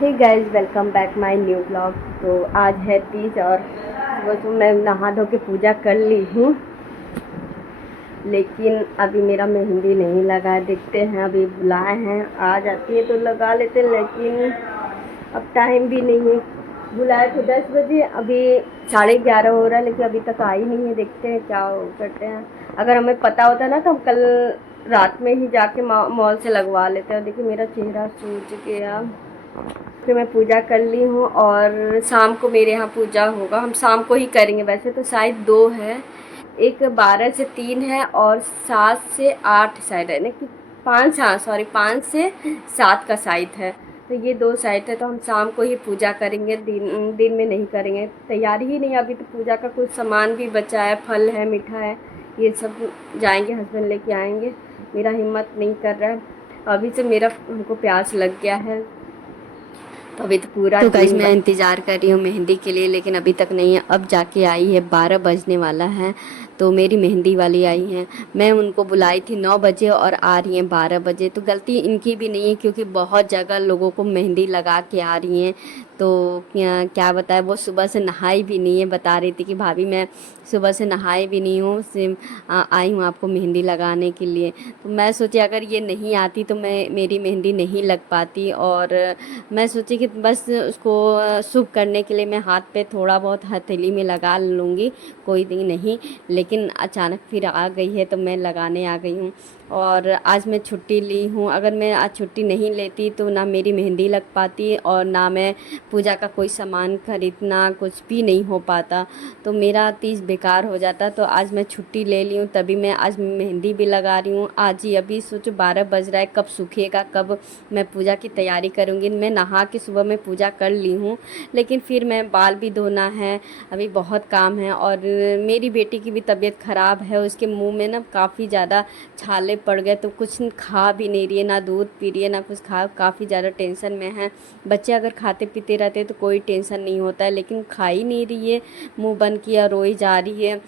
Hey guys, welcome back my new blog. तो आज है तीज और वो तो मैं नहा धो के पूजा कर ली हूँ, लेकिन अभी मेरा मेहंदी नहीं लगा है। देखते हैं, अभी बुलाए हैं, आ जाती है तो लगा लेते, लेकिन अब टाइम भी नहीं है। बुलाए थे 10 बजे, अभी 11:30 हो रहा है, लेकिन अभी तक आई नहीं है। देखते हैं क्या करते हैं। अगर हमें पता होता ना तो हम कल रात में ही जाके मॉल से लगवा लेते हैं। देखिए मेरा चेहरा सूज गया। फिर मैं पूजा कर ली हूँ और शाम को मेरे यहाँ पूजा होगा। हम शाम को ही करेंगे, वैसे तो शायद 2 है, एक 12 से 3 है और 7 से 8 शायद है ना, कि 5, हाँ सॉरी 5 से 7 का शायद है। तो ये 2 साइट है, तो हम शाम को ही पूजा करेंगे, दिन दिन में नहीं करेंगे। तैयारी ही नहीं, अभी तो पूजा का कुछ सामान भी बचा है, फल है, मीठा है, ये सब जाएंगे, हस्बैंड लेके आएंगे। मेरा हिम्मत नहीं कर रहा है, अभी से मेरा हमको प्यास लग गया है। तो अभी तो पूरा तो गाइस दिन मैं इंतज़ार कर रही हूँ मेहंदी के लिए, लेकिन अभी तक नहीं है। अब जाके आई है, 12 बजने वाला है। तो मेरी मेहंदी वाली आई हैं। मैं उनको बुलाई थी 9 बजे और आ रही हैं 12 बजे। तो गलती इनकी भी नहीं है, क्योंकि बहुत जगह लोगों को मेहंदी लगा के आ रही हैं। तो क्या क्या बताए, वो सुबह से नहाई भी नहीं है। बता रही थी कि भाभी मैं सुबह से नहाई भी नहीं हूँ, सिर्फ आई हूँ आपको मेहंदी लगाने के लिए। तो मैं सोची अगर ये नहीं आती तो मेरी मेहंदी नहीं लग पाती। और मैं सोची कि बस उसको शुभ करने के लिए मैं हाथ पे थोड़ा बहुत हथेली में लगा लूँगी, कोई नहीं। लेकिन अचानक फिर आ गई है तो मैं लगाने आ गई हूँ। और आज मैं छुट्टी ली हूँ। अगर मैं आज छुट्टी नहीं लेती तो ना मेरी मेहंदी लग पाती और ना मैं पूजा का कोई सामान खरीदना कुछ भी नहीं हो पाता, तो मेरा तीज बेकार हो जाता। तो आज मैं छुट्टी ले ली हूँ, तभी मैं आज मेहंदी भी लगा रही हूँ। आज ही अभी सोचो 12 बज रहा है, कब सूखेगा, कब मैं पूजा की तैयारी करूँगी। मैं नहा के सुबह में पूजा कर ली हूँ, लेकिन फिर मैं बाल भी धोना है, अभी बहुत काम है। और मेरी बेटी की भी तबीयत ख़राब है, उसके मुंह में ना काफ़ी ज़्यादा छाले पड़ गए, तो कुछ खा भी नहीं रही है, ना दूध पी रही है, ना कुछ खा, काफ़ी ज़्यादा टेंशन में है। बच्चे अगर खाते पीते रहते तो कोई टेंशन नहीं होता है, लेकिन खा ही नहीं रही है, मुंह बंद किया रोई जा रही है।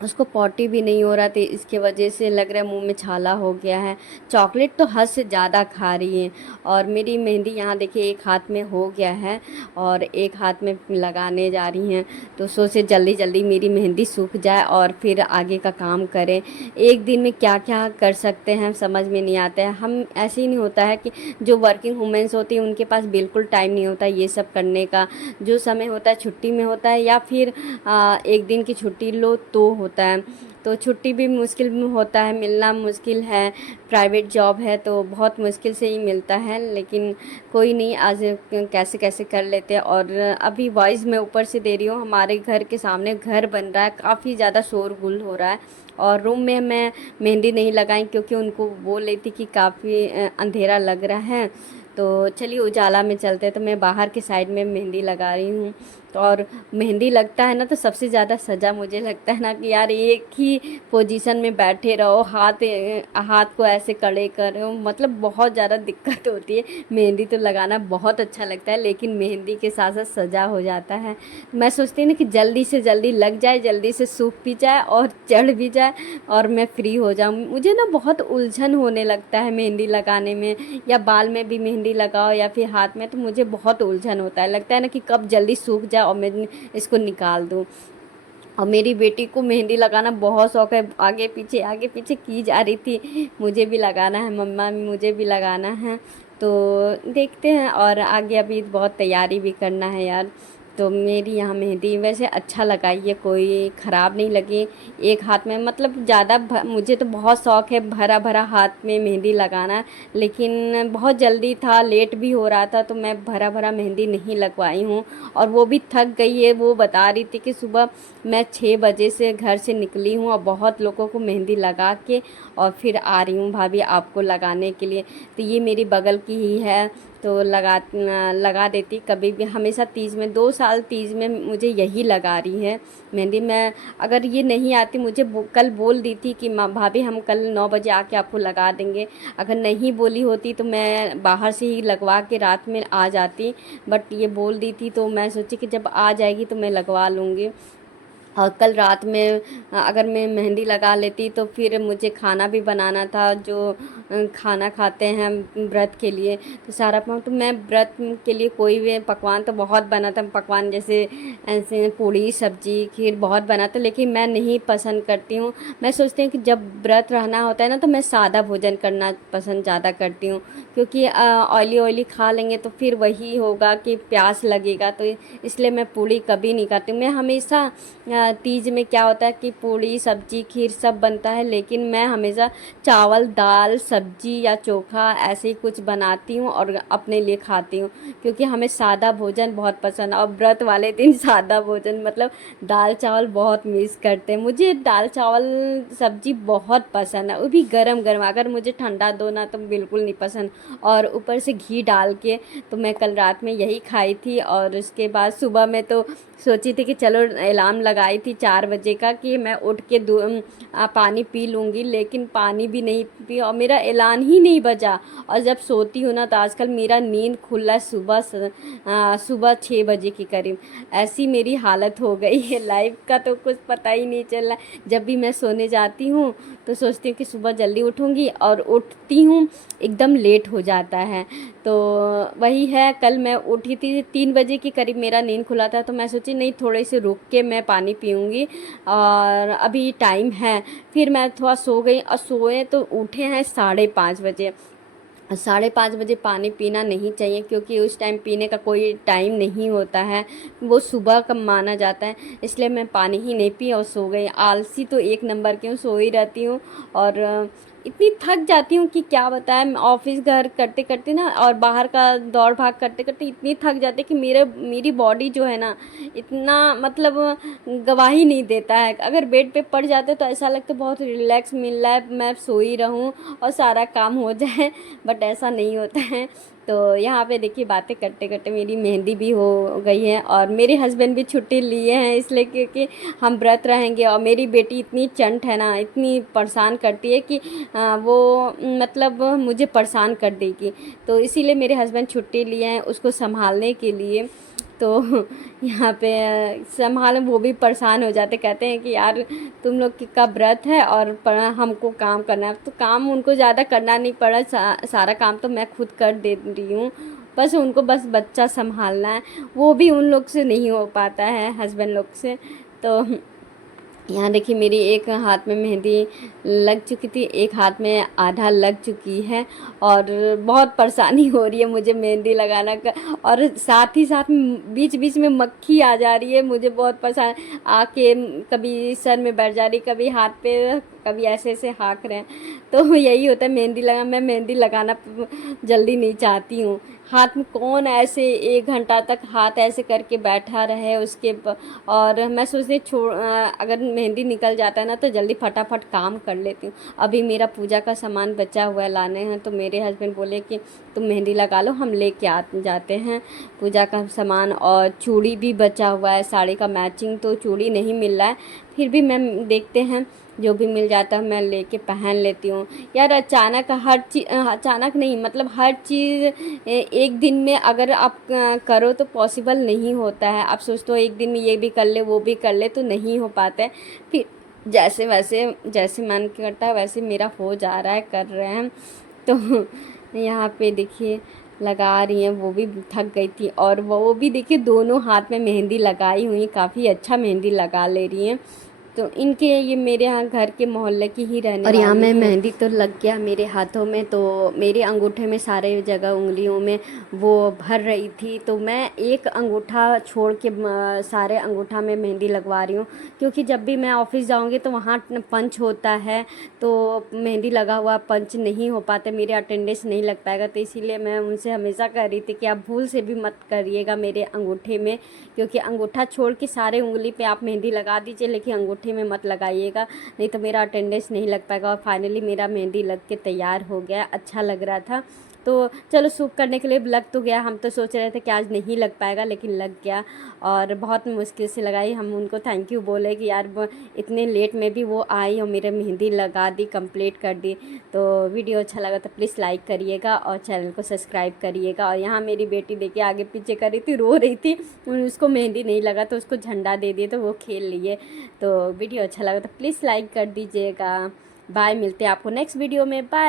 उसको पॉटी भी नहीं हो रहा था, इसके वजह से लग रहा है मुंह में छाला हो गया है। चॉकलेट तो हद से ज़्यादा खा रही है। और मेरी मेहंदी यहाँ देखिए एक हाथ में हो गया है और एक हाथ में लगाने जा रही हैं। तो सोचे जल्दी जल्दी मेरी मेहंदी सूख जाए और फिर आगे का काम करें। एक दिन में क्या क्या कर सकते हैं समझ में नहीं आता है। हम ऐसे ही नहीं होता है कि जो वर्किंग वुमेंस होती हैं उनके पास बिल्कुल टाइम नहीं होता ये सब करने का। जो समय होता है छुट्टी में होता है, या फिर एक दिन की छुट्टी लो तो होता है। तो छुट्टी भी मुश्किल में होता है, मिलना मुश्किल है। प्राइवेट जॉब है तो बहुत मुश्किल से ही मिलता है, लेकिन कोई नहीं, आज कैसे कैसे कर लेते हैं। और अभी वॉइस मैं ऊपर से दे रही हूँ, हमारे घर के सामने घर बन रहा है, काफ़ी ज़्यादा शोरगुल हो रहा है। और रूम में मैं मेहंदी नहीं लगाई, क्योंकि उनको बोल रही थी कि काफ़ी अंधेरा लग रहा है। तो चलिए उजाला में चलते हैं। तो मैं बाहर के साइड में मेहंदी लगा रही हूँ। तो और मेहंदी लगता है ना तो सबसे ज़्यादा सज़ा मुझे लगता है ना कि यार एक ही पोजीशन में बैठे रहो, हाथ को ऐसे कड़े करो, मतलब बहुत ज़्यादा दिक्कत होती है। मेहंदी तो लगाना बहुत अच्छा लगता है, लेकिन मेहंदी के साथ साथ सजा हो जाता है। मैं सोचती हूँ ना कि जल्दी से जल्दी लग जाए, जल्दी से सूख भी जाए और चढ़ भी जाए और मैं फ्री हो जाऊँ। मुझे ना बहुत उलझन होने लगता है मेहंदी लगाने में, या बाल में भी मेहंदी लगाओ या फिर हाथ में, तो मुझे बहुत उलझन होता है। लगता है ना कि कब जल्दी सूख जाए और मैं इसको निकाल दूँ। और मेरी बेटी को मेहंदी लगाना बहुत शौक है, आगे पीछे की जा रही थी, मुझे भी लगाना है मम्मा, मुझे भी लगाना है। तो देखते हैं, और आगे अभी बहुत तैयारी भी करना है यार। तो मेरी यहाँ मेहंदी वैसे अच्छा लगाई है, कोई ख़राब नहीं लगी। एक हाथ में मतलब ज़्यादा मुझे तो बहुत शौक़ है भरा भरा हाथ में मेहंदी लगाना, लेकिन बहुत जल्दी था, लेट भी हो रहा था, तो मैं भरा भरा मेहंदी नहीं लगवाई हूँ। और वो भी थक गई है, वो बता रही थी कि सुबह मैं 6 बजे से घर से निकली हूँ और बहुत लोगों को मेहंदी लगा के और फिर आ रही हूँ भाभी आपको लगाने के लिए। तो ये मेरी बगल की ही है, तो लगा देती कभी भी, हमेशा तीज में, 2 साल तीज में मुझे यही लगा रही है मेहंदी। मैं अगर ये नहीं आती, मुझे कल बोल दी थी कि भाभी हम कल 9 बजे आके आपको लगा देंगे। अगर नहीं बोली होती तो मैं बाहर से ही लगवा के रात में आ जाती, बट ये बोल दी थी तो मैं सोची कि जब आ जाएगी तो मैं लगवा लूँगी। और कल रात में अगर मैं मेहंदी लगा लेती तो फिर मुझे खाना भी बनाना था, जो खाना खाते हैं व्रत के लिए, तो सारा तो मैं व्रत के लिए कोई भी पकवान तो बहुत बना था, पकवान जैसे ऐसे पूड़ी सब्जी खीर बहुत बना था, लेकिन मैं नहीं पसंद करती हूँ। मैं सोचती हूँ कि जब व्रत रहना होता है ना तो मैं सादा भोजन करना पसंद ज़्यादा करती हूँ, क्योंकि ऑयली ऑयली खा लेंगे तो फिर वही होगा कि प्यास लगेगा, तो इसलिए मैं पूड़ी कभी नहीं खाती हूँ। मैं हमेशा तीज में क्या होता है कि पूड़ी सब्जी खीर सब बनता है, लेकिन मैं हमेशा चावल दाल सब्जी या चोखा ऐसे ही कुछ बनाती हूँ और अपने लिए खाती हूँ, क्योंकि हमें सादा भोजन बहुत पसंद है। और व्रत वाले दिन सादा भोजन मतलब दाल चावल बहुत मिस करते हैं। मुझे दाल चावल सब्जी बहुत पसंद है, वो भी गरम गरम, अगर मुझे ठंडा दो ना तो बिल्कुल नहीं पसंद। और ऊपर से घी डाल के, तो मैं कल रात में यही खाई थी। और उसके बाद सुबह में तो सोची थी कि चलो अलार्म लगाई थी 4 बजे का कि मैं उठ के पानी पी लूँगी, लेकिन पानी भी नहीं पी और मेरा अलार्म ही नहीं बजा। और जब सोती हूँ ना तो आजकल मेरा नींद खुला सुबह 6 बजे के करीब। ऐसी मेरी हालत हो गई है, लाइफ का तो कुछ पता ही नहीं चल रहा। जब भी मैं सोने जाती हूँ तो सोचती हूँ कि सुबह जल्दी उठूँगी, और उठती हूँ एकदम लेट हो जाता है। तो वही है, कल मैं उठी थी 3 बजे के करीब, मेरा नींद खुला था, तो मैं सोची नहीं थोड़े से रुक के मैं पानी पीऊँगी, और अभी टाइम है। फिर मैं थोड़ा सो गई, और सोए तो उठे हैं 5:30 बजे। 5:30 बजे पानी पीना नहीं चाहिए, क्योंकि उस टाइम पीने का कोई टाइम नहीं होता है, वो सुबह का माना जाता है। इसलिए मैं पानी ही नहीं पी और सो गई। आलसी तो एक नंबर की हूँ, सो ही रहती हूँ। और इतनी थक जाती हूँ कि क्या बताएं, ऑफिस घर करते करते ना और बाहर का दौड़ भाग करते करते इतनी थक जाती है कि मेरी बॉडी जो है ना, इतना मतलब गवाही नहीं देता है। अगर बेड पे पड़ जाते तो ऐसा लगता है बहुत रिलैक्स मिल रहा है, मैं सो ही रहूँ और सारा काम हो जाए, बट ऐसा नहीं होता है। तो यहाँ पे देखिए बातें करते करते मेरी मेहंदी भी हो गई है, और मेरे हस्बैंड भी छुट्टी लिए हैं इसलिए, क्योंकि हम व्रत रहेंगे। और मेरी बेटी इतनी चंट है ना, इतनी परेशान करती है कि वो मतलब मुझे परेशान कर देगी, तो इसीलिए मेरे हस्बैंड छुट्टी लिए हैं उसको संभालने के लिए। तो यहाँ पे संभाल वो भी परेशान हो जाते, कहते हैं कि यार तुम लोग का व्रत है और हमको काम करना है। तो काम उनको ज़्यादा करना नहीं पड़ा, सारा काम तो मैं खुद कर दे रही हूँ, बस उनको बस बच्चा संभालना है, वो भी उन लोग से नहीं हो पाता है, हस्बैंड लोग से। तो यहाँ देखिए मेरी एक हाथ में मेहंदी लग चुकी थी, एक हाथ में आधा लग चुकी है, और बहुत परेशानी हो रही है मुझे मेहंदी लगाना का। और साथ ही साथ बीच बीच में मक्खी आ जा रही है, मुझे बहुत परेशान आके कभी सर में बैठ जा रही, कभी हाथ पे, कभी ऐसे ऐसे हाँक रहे हैं। तो यही होता है मेहंदी लगा, मैं मेहंदी लगाना जल्दी नहीं चाहती हूँ। हाथ में कौन ऐसे 1 घंटा तक हाथ ऐसे करके बैठा रहे और मैं सोचती अगर मेहंदी निकल जाता है ना तो जल्दी फटाफट काम कर लेती हूँ। अभी मेरा पूजा का सामान बचा हुआ है, लाने हैं, तो मेरे हस्बैंड बोले कि तुम मेहंदी लगा लो, हम लेके जाते हैं पूजा का सामान। और चूड़ी भी बचा हुआ है, साड़ी का मैचिंग तो चूड़ी नहीं मिल रहा है, फिर भी मैं देखते हैं जो भी मिल जाता है मैं लेके पहन लेती हूँ। यार अचानक हर चीज़, अचानक नहीं मतलब हर चीज़ एक दिन में अगर आप करो तो पॉसिबल नहीं होता है। आप सोचते हो एक दिन में ये भी कर ले वो भी कर ले, तो नहीं हो पाता है। फिर जैसे वैसे जैसे मन करता है वैसे मेरा हो जा रहा है, कर रहे हैं। तो यहाँ पे देखिए लगा रही हैं, वो भी थक गई थी, और वो भी देखिए दोनों हाथ में मेहंदी लगाई हुई, काफ़ी अच्छा मेहंदी लगा ले रही हैं। तो इनके ये मेरे यहाँ घर के मोहल्ले की ही रहने और यहाँ में मेहंदी तो लग गया मेरे हाथों में, तो मेरे अंगूठे में सारे जगह उंगलियों में वो भर रही थी, तो मैं एक अंगूठा छोड़ के सारे अंगूठा में मेहंदी लगवा रही हूँ, क्योंकि जब भी मैं ऑफिस जाऊँगी तो वहाँ पंच होता है, तो मेहंदी लगा हुआ पंच नहीं हो पाता, मेरे अटेंडेंस नहीं लग पाएगा। तो इसीलिए मैं उनसे हमेशा कह रही थी कि आप भूल से भी मत करिएगा मेरे अंगूठे में, क्योंकि अंगूठा छोड़ के सारे उंगली पे आप मेहंदी लगा दीजिए, लेकिन अंगूठे में मत लगाइएगा, नहीं तो मेरा अटेंडेंस नहीं लग पाएगा। और फाइनली मेरा मेहंदी लग के तैयार हो गया, अच्छा लग रहा था। तो चलो सूप करने के लिए लग तो गया। हम तो सोच रहे थे कि आज नहीं लग पाएगा, लेकिन लग गया और बहुत मुश्किल से लगाई। हम उनको थैंक यू बोले कि यार इतने लेट में भी वो आई और मेरे मेहंदी लगा दी, कंप्लीट कर दी। तो वीडियो अच्छा लगा तो प्लीज़ लाइक करिएगा और चैनल को सब्सक्राइब करिएगा। और यहाँ मेरी बेटी देखिए आगे पीछे कर रही थी, रो रही थी, उसको मेहंदी नहीं लगा तो उसको झंडा दे दिए तो वो खेल लिए। तो वीडियो अच्छा लगा तो प्लीज़ लाइक कर दीजिएगा। बाय, मिलते हैं आपको नेक्स्ट वीडियो में। बाय।